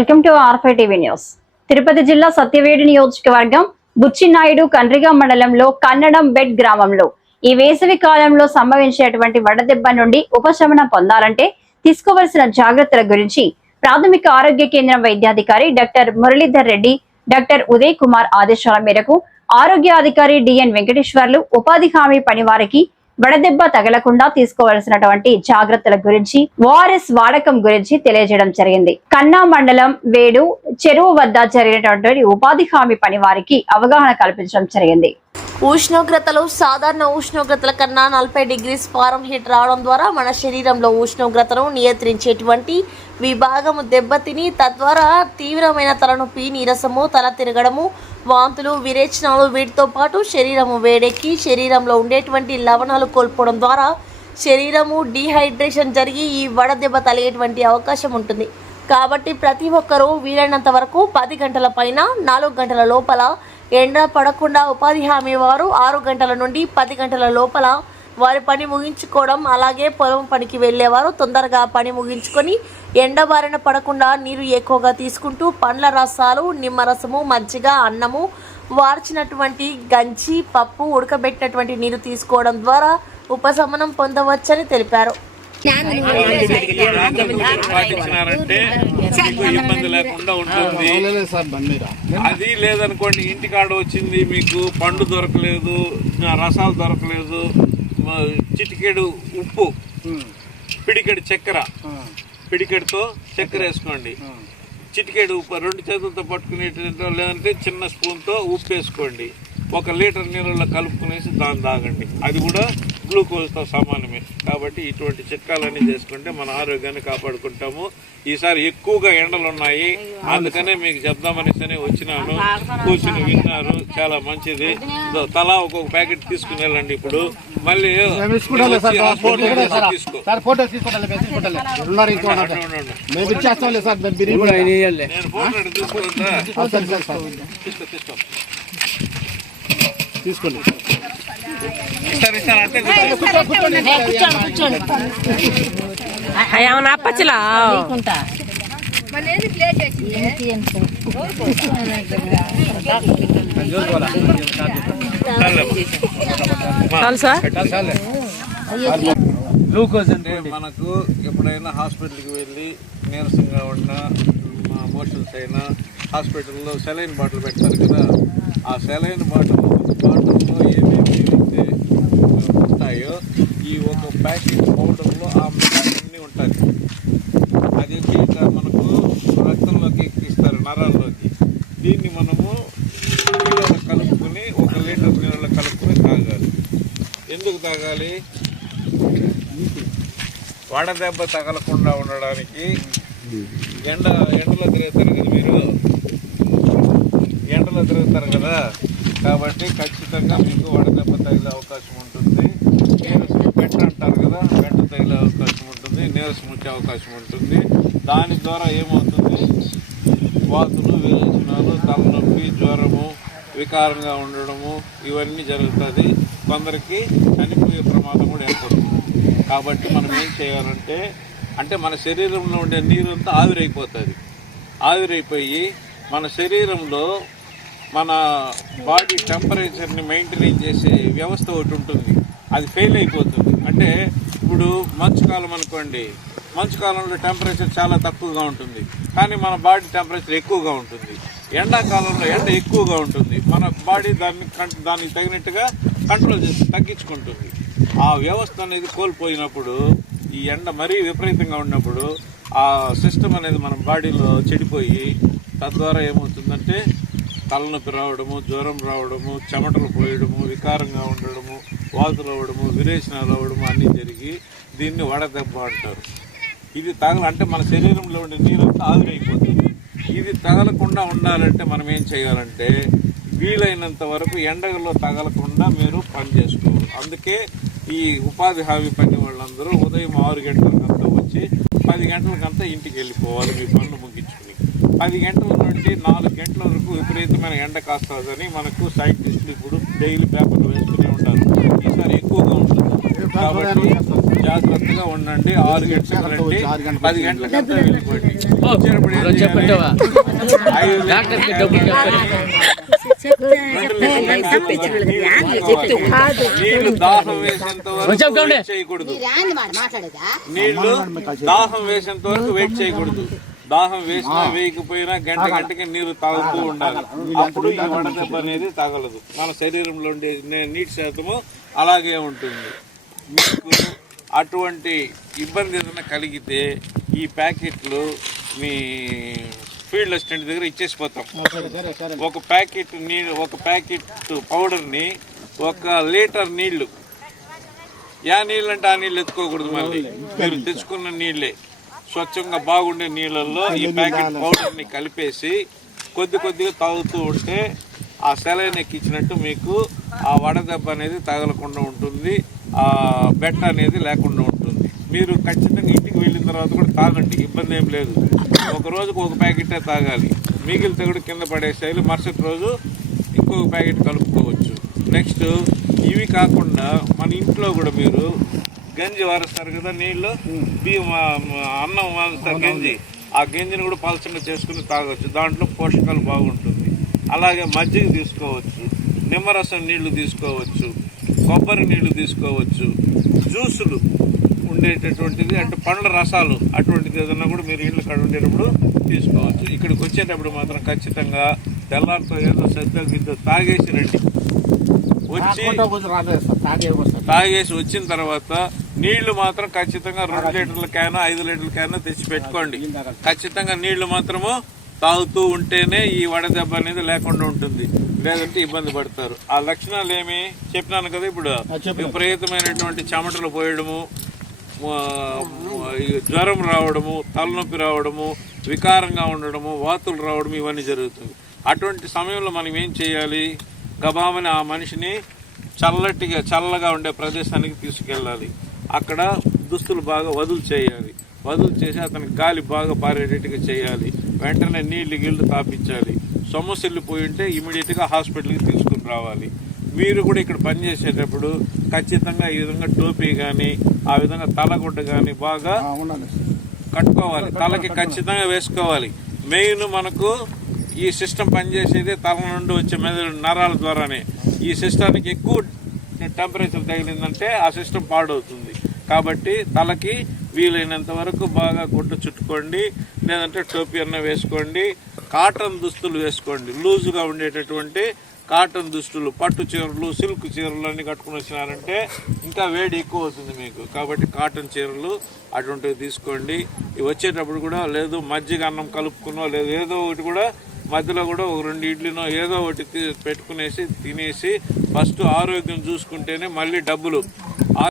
Welcome to R5 TV news. Tirupati జిల్లా సత్యవేడి నియోజకవర్గం బుచ్చినాయుడు కండ్రిగా మండలంలో కన్నడం బెడ్ గ్రామంలో ఈ వేసవి కాలంలో సంభవించేటువంటి వడదెబ్బ నుండి ఉపశమనం పొందాలంటే తీసుకోవాల్సిన జాగ్రత్తల గురించి ప్రాథమిక ఆరోగ్య కేంద్రం వైద్యాధికారి డాక్టర్ మురళీధర్ రెడ్డి, డాక్టర్ ఉదయ్ కుమార్ ఆదేశాల మేరకు ఆరోగ్య అధికారి డిఎన్ వెంకటేశ్వర్లు ఉపాధి హామీ పని వారికి వడదెబ్బ తగలకుండా తీసుకోవాల్సినటువంటి జాగ్రత్తల గురించి ఓఆర్ఎస్ వాడకం గురించి తెలియజేయడం జరిగింది. కన్నా మండలం వేడు చెరువు వద్ద జరిగినటువంటి ఉపాధి హామీ పని వారికి అవగాహన కల్పించడం జరిగింది. ఉష్ణోగ్రతలు సాధారణ ఉష్ణోగ్రతల కన్నా 40 డిగ్రీస్ ఫారెన్హీట్ రావడం ద్వారా మన శరీరంలో ఉష్ణోగ్రతను నియంత్రించేటువంటి విభాగము దెబ్బతిని తద్వారా తీవ్రమైన తలనొప్పి, నీరసము, తల తిరగడము, వాంతులు, విరేచనాలు వీటితో పాటు శరీరము వేడెక్కి శరీరంలో ఉండేటువంటి లవణాలు కోల్పోవడం ద్వారా శరీరము డీహైడ్రేషన్ జరిగి ఈ వడదెబ్బ తగిలేటువంటి అవకాశం ఉంటుంది. కాబట్టి ప్రతి ఒక్కరూ వీలైనంత వరకు 10 గంటల పైన 4 గంటల లోపల ఎండ పడకుండా ఉపాధి హామీ వారు 6 గంటల నుండి 10 గంటల లోపల వారి పని ముగించుకోవడం, అలాగే పొలం పనికి వెళ్ళేవారు తొందరగా పని ముగించుకొని ఎండ బారిన పడకుండా నీరు ఎక్కువగా తీసుకుంటూ పండ్ల రసాలు, నిమ్మరసము, మజ్జిగ, అన్నము, వార్చినటువంటి గంజి, పప్పు, ఉడకబెట్టినటువంటి నీరు తీసుకోవడం ద్వారా ఉపశమనం పొందవచ్చని తెలిపారు. పాటించినారంటే మీకు ఇబ్బంది లేకుండా ఉంటుంది. అది లేదనుకోండి, ఇంటికాడ వచ్చింది మీకు పండు దొరకలేదు, రసాలు దొరకలేదు, చిటికెడు ఉప్పు, పిడికెడు చక్కెర, పిడికెడుతో చక్కెర వేసుకోండి, చిటికెడు ఉప్పు 2 చేతులతో పట్టుకునేటట్టు, లేదంటే చిన్న స్పూన్తో ఉప్పు వేసుకోండి, 1 లీటర్ నీళ్ళలో కలుపుకునేసి దాన్ని తాగండి. అది కూడా గ్లూకోజ్తో సమానమే. కాబట్టి ఇటువంటి చిట్కాలన్నీ చేసుకుంటే మన ఆరోగ్యాన్ని కాపాడుకుంటాము. ఈసారి ఎక్కువగా ఎండలు ఉన్నాయి, అందుకనే మీకు చెప్దామనేసి వచ్చినాను. కూర్చుని విన్నారు, చాలా మంచిది. తలా ఒక్కొక్క ప్యాకెట్ తీసుకుని వెళ్ళండి. ఇప్పుడు మళ్ళీ తీసుకో తీసుకోండి. ఏమన్నా అప్పచ్చలా గ్లూకోజ్ అంటే మనకు ఎప్పుడైనా హాస్పిటల్కి వెళ్ళి నీరసంగా ఉన్న మోషన్స్ అయినా హాస్పిటల్లో సెలైన్ బాటిల్ పెడతారు కదా, ఆ సెలైన్ బాటిల్లో ఏమేమి ఉంటాయో ఈ ఒక ప్యాకెట్ పౌడర్లో ఆ అన్నీ ఉంటాయి. అది వచ్చి మనకు రక్తంలోకి ఎక్కిస్తారు, నరాల్లోకి. దీన్ని మనము నీళ్ళలో కలుపుకొని 1 లీటర్ నీళ్ళలో కలుపుకొని తాగాలి. ఎందుకు తాగాలి? వడదెబ్బ తగలకుండా ఉండడానికి. ఎండలో తిరుగుతారు కదా మీరు, ఎండలో తిరుగుతారు కదా, కాబట్టి ఖచ్చితంగా మీకు వడదెబ్బ తగిలే అవకాశం ఉంటుంది. నీరసం బెట్ట అంటారు కదా, బెట్ట తగిలే అవకాశం ఉంటుంది, నీరసం వచ్చే అవకాశం ఉంటుంది. దాని ద్వారా ఏమవుతుంది? వాతులు, విరేచనాలు, తలనొప్పి, జ్వరము, వికారంగా ఉండడము ఇవన్నీ జరుగుతుంది. కొందరికి చనిపోయే ప్రమాదం కూడా ఏర్పడుతుంది. కాబట్టి మనం ఏం చేయాలంటే, మన శరీరంలో ఉండే నీరంతా ఆవిరైపోతుంది. ఆవిరైపోయి మన శరీరంలో మన బాడీ టెంపరేచర్ని మెయింటైన్ చేసే వ్యవస్థ ఒకటి ఉంటుంది, అది ఫెయిల్ అయిపోతుంది. అంటే ఇప్పుడు మంచుకాలం అనుకోండి, మంచుకాలంలో టెంపరేచర్ చాలా తక్కువగా ఉంటుంది, కానీ మన బాడీ టెంపరేచర్ ఎక్కువగా ఉంటుంది. ఎండాకాలంలో ఎండ ఎక్కువగా ఉంటుంది, మన బాడీ దానికి తగినట్టుగా కంట్రోల్ చేసి తగ్గించుకుంటుంది. ఆ వ్యవస్థ అనేది కోల్పోయినప్పుడు, ఈ ఎండ మరీ విపరీతంగా ఉన్నప్పుడు ఆ సిస్టమ్ అనేది మన బాడీలో చెడిపోయి తద్వారా ఏమవుతుందంటే తలనొప్పి రావడము, జ్వరం రావడము, చెమటలు పోయడము, వికారంగా ఉండడము, వాతులు అవ్వడము, విరేచనాలు అవ్వడము అన్నీ జరిగి దీన్ని వడదెబ్బ అంటారు. ఇది తగలంటే మన శరీరంలో ఉండే నీరంతా ఆవిరైపోతుంది. ఇది తగలకుండా ఉండాలంటే మనం ఏం చేయాలంటే వీలైనంత వరకు ఎండలో తగలకుండా మీరు పని చేసుకోవాలి. అందుకే ఈ ఉపాధి హామీ పని వాళ్ళందరూ ఉదయం 6 గంటలకంతా వచ్చి 10 గంటలకంతా ఇంటికి వెళ్ళిపోవాలి మీ పనులు ముగించుకుని. 10 గంటల నుండి 4 గంటల వరకు విపరీతమైన ఎండ కాస్తుందని మనకు సైంటిస్టులు ఇప్పుడు డైలీ పేపర్లు వేసుకునే ఉంటారు. ఈసారి ఎక్కువగా ఉంటుంది కాబట్టి జాగ్రత్తగా ఉండండి. 6 గంటల నుండి 10 గంటలకంతా వెళ్ళిపోండి. వచ్చేటప్పుడు ఏం చేయాలి? 5 నీళ్లు దాహం వేసేంత వరకు వెయిట్ చేయకూడదు. నీళ్లు దాహం వేసేంత వరకు వెయిట్ చేయకూడదు. దాహం వేసినా వేయకపోయినా గంటకి నీరు తాగుతూ ఉండాలి. అప్పుడు ఈ వడదెబ్బ అనేది తగలదు. మన శరీరంలో ఉండే నీటి శాతము అలాగే ఉంటుంది. మీకు అటువంటి ఇబ్బంది ఏదైనా కలిగితే ఈ ప్యాకెట్లు మీ ఫీల్డ్ అసిస్టెంట్ దగ్గర ఇచ్చేసిపోతాం. ఒక ప్యాకెట్ నీళ్ళు, ఒక ప్యాకెట్ పౌడర్ని 1 లీటర్ నీళ్లు, నీళ్ళు అంటే ఆ నీళ్ళు ఎత్తుకోకూడదు. మళ్ళీ మీరు తెచ్చుకున్న నీళ్ళే స్వచ్ఛంగా బాగుండే నీళ్ళల్లో ఈ ప్యాకెట్ పౌడర్ని కలిపేసి కొద్దిగా తాగుతూ ఉంటే ఆ సెలైన్ ఎక్కించినట్టు మీకు ఆ వడదెబ్బ అనేది తగలకుండా ఉంటుంది. ఆ బెట్ట అనేది లేకుండా ఉంటుంది. మీరు ఖచ్చితంగా ఇంటికి వెళ్ళిన తర్వాత కూడా తాగండి, ఇబ్బంది ఏం లేదు. ఒక రోజుకు 1 ప్యాకెటే తాగాలి. మిగిలితే కూడా కింద పడేసేయాలి. మరుసటి రోజు ఇంకొక ప్యాకెట్ కలుపుకోవచ్చు. నెక్స్ట్ ఇవి కాకుండా మన ఇంట్లో కూడా మీరు గంజి వారుస్తారు కదా, నీళ్ళు బియ్యం అన్నం వారుస్తారు గంజి, ఆ గంజిని కూడా పలచంగా చేసుకుని తాగొచ్చు. దాంట్లో పోషకాలు బాగుంటుంది. అలాగే మజ్జిగ తీసుకోవచ్చు, నిమ్మరసం నీళ్లు తీసుకోవచ్చు, కొబ్బరి నీళ్లు తీసుకోవచ్చు, జ్యూసులు ఉండేటటువంటిది అంటే పండ్ల రసాలు అటువంటిది ఏదన్నా కూడా మీరు ఇంట్లో కాడ ఉండేటప్పుడు తీసుకోవచ్చు. ఇక్కడికి వచ్చేటప్పుడు మాత్రం ఖచ్చితంగా తెల్లారితో ఏదో సత్యాలు గిద్ద తాగేసి రండి. తాగేసి వచ్చిన తర్వాత నీళ్లు మాత్రం ఖచ్చితంగా 2 లీటర్ల క్యాన్ 5 లీటర్ల క్యాన్ తెచ్చి పెట్టుకోండి. ఖచ్చితంగా నీళ్లు మాత్రము తాగుతూ ఉంటేనే ఈ వడదెబ్బ అనేది లేకుండా ఉంటుంది. లేదంటే ఇబ్బంది పడతారు. ఆ లక్షణాలు ఏమి చెప్పినాను కదా. ఇప్పుడు విపరీతమైనటువంటి చెమటలు పోయడము, జ్వరం రావడము, తలనొప్పి రావడము, వికారంగా ఉండడము, వాతులు రావడం, ఇవన్నీ జరుగుతుంది. అటువంటి సమయంలో మనం ఏం చేయాలి? గబామని ఆ మనిషిని చల్లగా ఉండే ప్రదేశానికి తీసుకెళ్ళాలి. అక్కడ దుస్తులు బాగా వదులు చేయాలి. వదులు చేసి అతనికి గాలి బాగా పారేటట్టుగా చేయాలి. వెంటనే నీళ్లు తాపించాలి. సమస్యలు పోయి ఉంటే ఇమీడియట్గా హాస్పిటల్కి తీసుకుని రావాలి. మీరు కూడా ఇక్కడ పనిచేసేటప్పుడు ఖచ్చితంగా ఈ విధంగా టోపీ కానీ ఆ విధంగా తలగుడ్డ కానీ బాగా కట్టుకోవాలి. తలకి ఖచ్చితంగా వేసుకోవాలి. మెయిన్ మనకు ఈ సిస్టమ్ పనిచేసేది తల నుండి వచ్చే మెదడు నరాల ద్వారానే. ఈ సిస్టానికి ఎక్కువ టెంపరేచర్ తగిలిందంటే ఆ సిస్టమ్ పాడవుతుంది. కాబట్టి తలకి వీలైనంత వరకు బాగా గుడ్డ చుట్టుకోండి, లేదంటే టోపీ అన్న వేసుకోండి. కాటన్ దుస్తులు వేసుకోండి. లూజుగా ఉండేటటువంటి కాటన్ దుస్తులు, పట్టు చీరలు, సిల్క్ చీరలు అన్నీ కట్టుకుని వచ్చినారంటే ఇంకా వేడి ఎక్కువ అవుతుంది మీకు. కాబట్టి కాటన్ చీరలు అటువంటివి తీసుకోండి. ఇవి వచ్చేటప్పుడు కూడా లేదు మజ్జిగ అన్నం కలుపుకునో లేదు ఏదో ఒకటి కూడా మధ్యలో కూడా 2 ఇడ్లీనో ఏదో ఒకటి పెట్టుకునేసి తినేసి ఫస్ట్ ఆరోగ్యం చూసుకుంటేనే మళ్ళీ డబ్బులు.